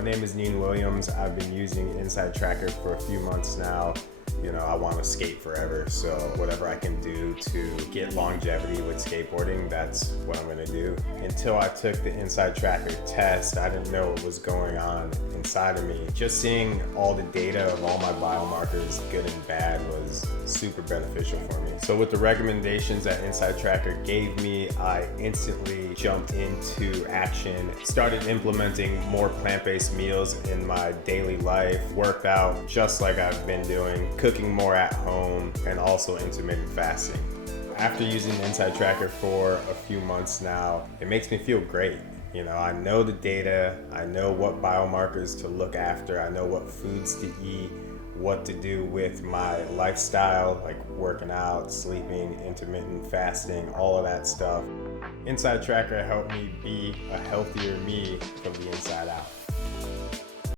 My name is Neen Williams. I've been using InsideTracker for a few months now. You know, I want to skate forever, so whatever I can do to get longevity with skateboarding, that's what I'm going to do. Until I took the InsideTracker test, I didn't know what was going on inside of me. Just seeing all the data of all my biomarkers, good and bad, was super beneficial for me. So with the recommendations that InsideTracker gave me, I instantly jumped into action, started implementing more plant-based meals in my daily life, worked out just like I've been doing, cooking more at home, and also intermittent fasting. After using InsideTracker for a few months now, it makes me feel great. You know, I know the data, I know what biomarkers to look after, I know what foods to eat, what to do with my lifestyle, like working out, sleeping, intermittent fasting, all of that stuff. InsideTracker helped me be a healthier me from the inside out.